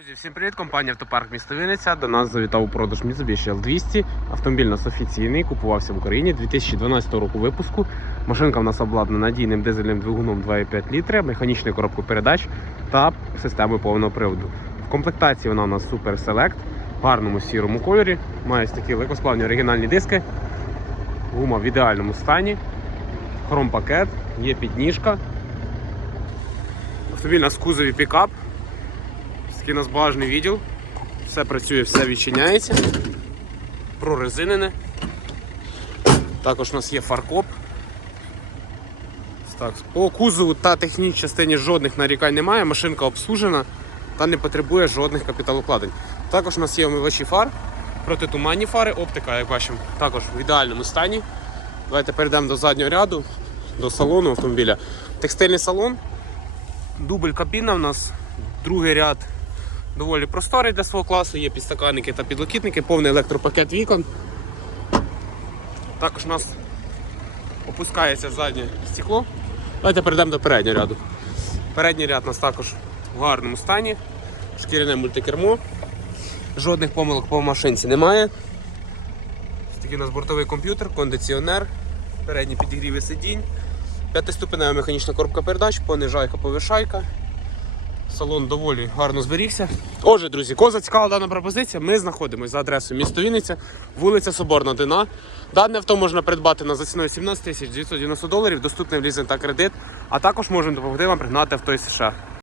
Друзі, всім привіт! Компанія Автопарк місто Вінниця. До нас завітав у продаж Mitsubishi L200. Автомобіль у нас офіційний, купувався в Україні 2012 року випуску. Машинка в нас обладнана надійним дизельним двигуном 2,5 літри, механічною коробкою передач та системою повного приводу. В комплектації вона у нас Super Select в гарному сірому кольорі. Має ось такі легкосплавні оригінальні диски. Гума в ідеальному стані. Хром-пакет, є підніжка. Автомобіль у нас кузові пікап. Такий у нас багажний відділ. Все працює, все відчиняється. Прорезинене. Також у нас є фаркоп. Так, по кузову та технічній частині жодних нарікань немає. Машинка обслужена та не потребує жодних капіталокладень. Також у нас є омивачі фар, протитуманні фари, оптика, як бачимо, також в ідеальному стані. Давайте перейдемо до заднього ряду, до салону автомобіля. Текстильний салон, дубль кабіна у нас, другий ряд доволі просторий для свого класу, є підстаканники та підлокітники, повний електропакет вікон. Також у нас опускається заднє стекло. Давайте перейдемо до переднього ряду. Передній ряд у нас також в гарному стані, шкіряне мультикермо. Жодних помилок по машинці немає. Ось Такий у нас бортовий комп'ютер, кондиціонер, передні підігріви сидінь, п'ятиступенева механічна коробка передач, понижайка, повишайка. Салон доволі гарно зберігся. Отже, друзі, кого зацікавила дана пропозиція, ми знаходимося за адресою місто Вінниця, вулиця Соборна, 1А. Дане авто можна придбати на за ціною 17 тисяч 990 доларів, доступний в лізинг та кредит, а також можемо допомогти вам пригнати авто із США.